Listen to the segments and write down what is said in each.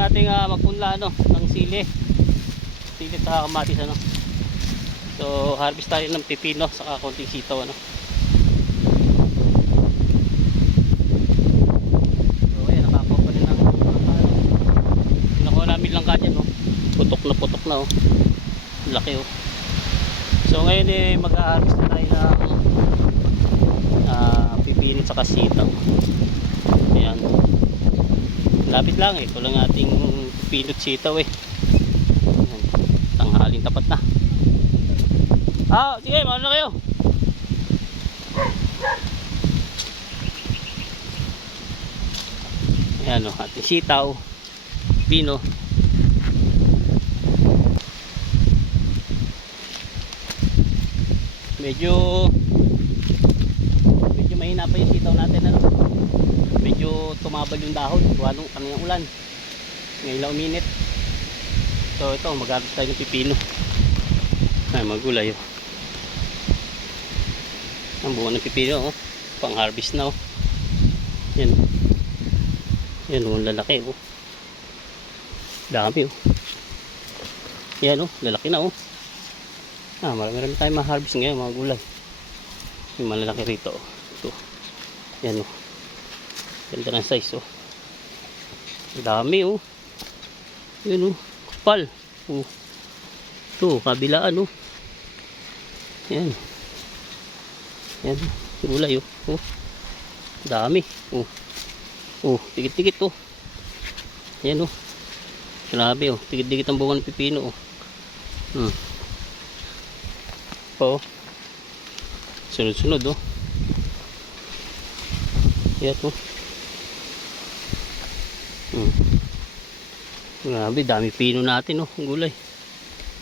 nating magpunla ng sili. Sili at kamatis ano. So harvest tayo ng pipino saka konting sitaw ano. So ayan, nakakuha pa rin ng nakuha namin lang kanyan no. Putok na oh. Laki oh. So ngayon mag-harvest na tayo ng pipino saka sitaw. Ayan. Lapit lang ito lang ating pipino at sitaw eh. Ayan. Tanghaling tapat na. Sige, mauna na kayo. Ayan o, ating sitaw, pino. Medyo mahina pa yung sitaw natin ano. Medyo tumabal yung dahon walong kanina ulan. Ngayon lang uminit. So ito, mag-harvest tayo ng pipino. Ay, magulay oh. Ang bunga ng pipino oh. Pang harvest na oh. Yan. Yan oh, lalaki oh. Dami oh. Yan oh, lalaki na oh. Marami tayong ma-harvest ngayon mga gulay. Yung malalaki rito oh. Ito. Yan oh. Ganda ng size oh. Dami oh. Yan oh. Kapal oh. Ito, kabilaan oh. Yan. Yan, gulay oh. Oh. Dami. Oh. Oh, tikit-tikit oh. Yan oh. Grabe oh, tikit-tikit ang bunga ng pipino oh. Oh. Sunod-sunod oh. Yan oh. Grabe, dami pino natin oh, gulay.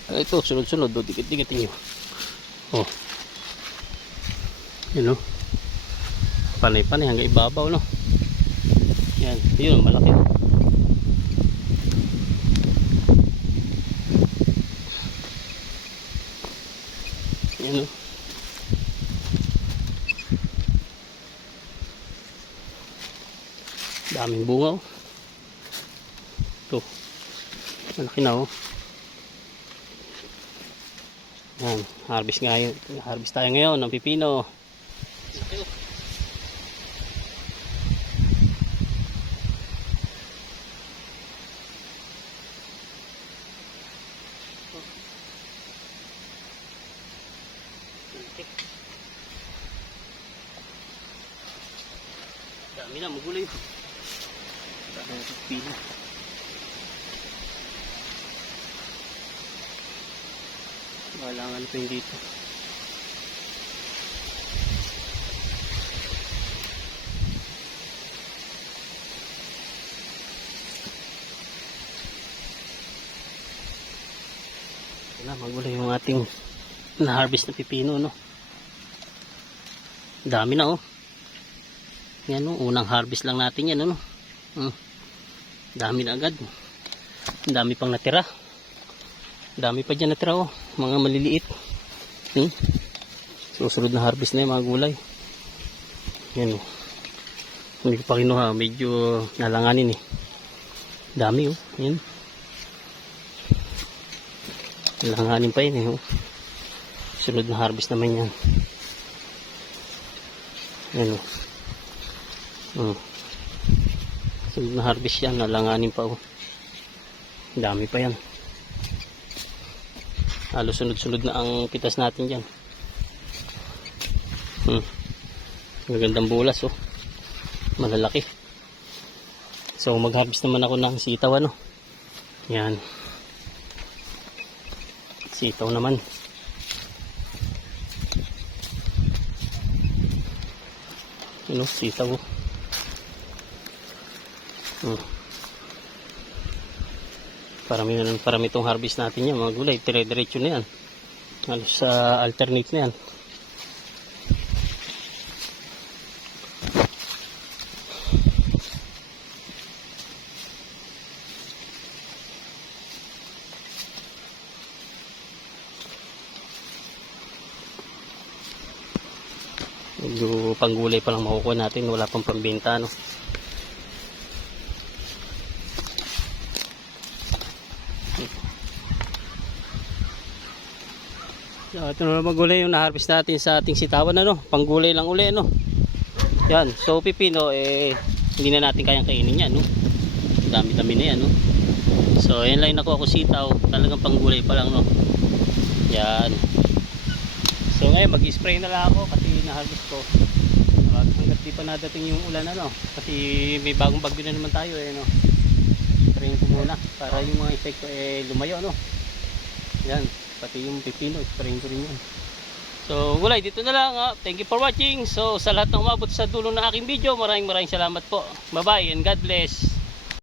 Ito, sunod-sunod oh, tikit-tikitin nyo. Oh. Yan o. Panay-panay hanggang ibabaw no. Yan. Yun malaki. Yan o. Daming bunga o. Ito. Malaki na o. Yan. Harvest ngayon. Harvest tayo ngayon ng pipino. Dami na, magulay. Dami na pipino. Walangan pa yung dito. Magulay yung ating na-harvest na pipino no. Dami na oh. Yan oh, unang harvest lang natin yan no. Dami na agad. Dami pang natira. Dami pa dyan natira oh, mga maliliit. Susunod na harvest na yung mga gulay. Yan oh. Hindi ko pa kinuha, medyo nalanganin eh. Dami oh, yan. Nalanganin pa yun eh oh. Sunod na harvest naman yan. Yan oh. Sunod na harvest yan, nalanganin pa oh. Dami pa yan. Halos sunod-sunod na ang pitas natin dyan. Magandang bulas oh. Malalaki. So mag-harvest naman ako ng sitaw ano. Yan. Sitaw naman. Ano, sitaw. Parami itong harvest natin yan mga gulay. Dire-diretso na yan. Halos sa alternate na yan. Medyo panggulay pa lang makukuha natin, wala pang pambenta no. So ito na naman gulay yung na-harvest natin sa ating sitawan, ano. Panggulay lang uli, ano. Yan, so pipino hindi na natin kayang kainin yan, no. Dami-dami na yan, no. So yan lang yung nakuha ko sitaw, talagang panggulay pa lang, no. Yan. So ngayon mag-spray na lang ako kasi na-harvest ko. Hanggat di pa nadating yung ulan, ano. Kasi may bagong bagyo na naman tayo, no. Sprayin ko muna para yung mga insekto lumayo, no. Yan, pati yung pipino, sprayin ko rin yan. So gulay, dito na lang, ha. Thank you for watching. So sa lahat ng umabot sa dulo ng aking video, maraming salamat po. Bye bye and God bless.